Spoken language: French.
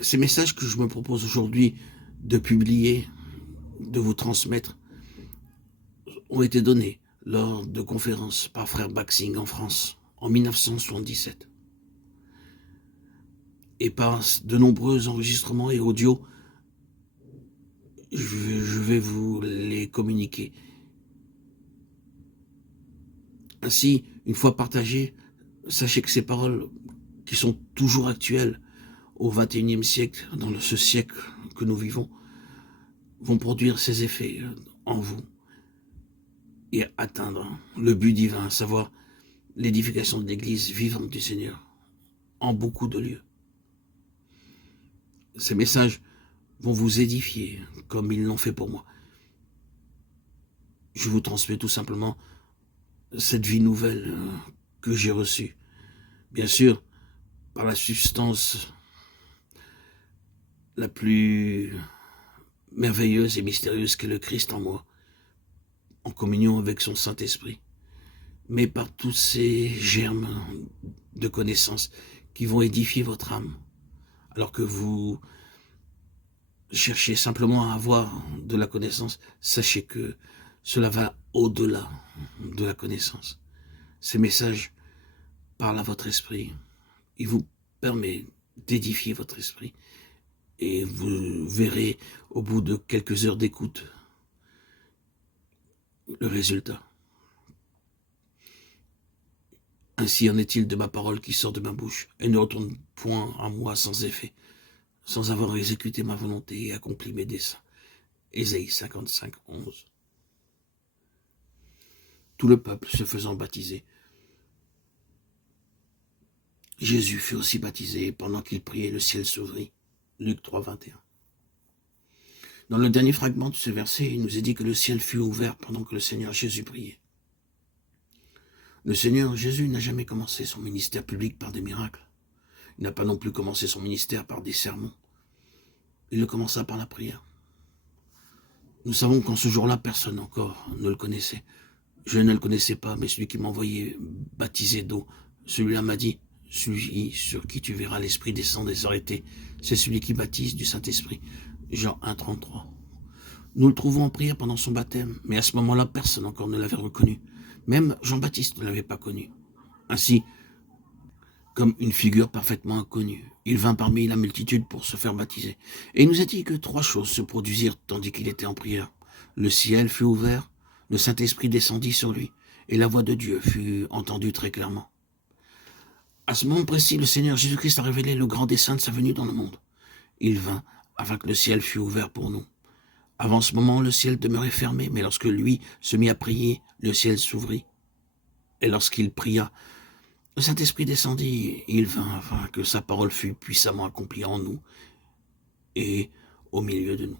Ces messages que je me propose aujourd'hui de publier, de vous transmettre, ont été donnés lors de conférences par frère Baxing en France en 1977 et par de nombreux enregistrements et audios. Je vais vous les communiquer. Ainsi, une fois partagées, sachez que ces paroles, qui sont toujours actuelles au XXIe siècle, dans ce siècle que nous vivons, vont produire ces effets en vous et atteindre le but divin, à savoir l'édification de l'Église vivante du Seigneur en beaucoup de lieux. Ces messages vont vous édifier comme ils l'ont fait pour moi. Je vous transmets tout simplement cette vie nouvelle que j'ai reçue. Bien sûr, par la substance la plus merveilleuse et mystérieuse qu'est le Christ en moi, en communion avec son Saint-Esprit, mais par tous ces germes de connaissances qui vont édifier votre âme, alors que vous cherchez simplement à avoir de la connaissance. Sachez que cela va au-delà de la connaissance. Ces messages parlent à votre esprit. Ils vous permettent d'édifier votre esprit. Et vous verrez au bout de quelques heures d'écoute le résultat. Ainsi en est-il de ma parole qui sort de ma bouche et ne retourne point à moi sans effet, sans avoir exécuté ma volonté et accompli mes desseins. Ésaïe 55, 11. Tout le peuple se faisant baptiser, Jésus fut aussi baptisé, et pendant qu'il priait, le ciel s'ouvrit. Luc 3, 21. Dans le dernier fragment de ce verset, il nous est dit que le ciel fut ouvert pendant que le Seigneur Jésus priait. Le Seigneur Jésus n'a jamais commencé son ministère public par des miracles. Il n'a pas non plus commencé son ministère par des sermons. Il le commença par la prière. Nous savons qu'en ce jour-là, personne encore ne le connaissait. Je ne le connaissais pas, mais celui qui m'a envoyé baptiser d'eau, celui-là m'a dit, celui sur qui tu verras l'Esprit descendre et s'arrêter, c'est celui qui baptise du Saint-Esprit. Jean 1, 33. Nous le trouvons en prière pendant son baptême, mais à ce moment-là, personne encore ne l'avait reconnu. Même Jean-Baptiste ne l'avait pas connu. Ainsi, comme une figure parfaitement inconnue, il vint parmi la multitude pour se faire baptiser. Et il nous a dit que 3 choses se produisirent tandis qu'il était en prière. Le ciel fut ouvert, le Saint-Esprit descendit sur lui, et la voix de Dieu fut entendue très clairement. À ce moment précis, le Seigneur Jésus-Christ a révélé le grand dessein de sa venue dans le monde. Il vint afin que le ciel fût ouvert pour nous. Avant ce moment, le ciel demeurait fermé, mais lorsque lui se mit à prier, le ciel s'ouvrit. Et lorsqu'il pria, le Saint-Esprit descendit, il vint afin que sa parole fût puissamment accomplie en nous et au milieu de nous.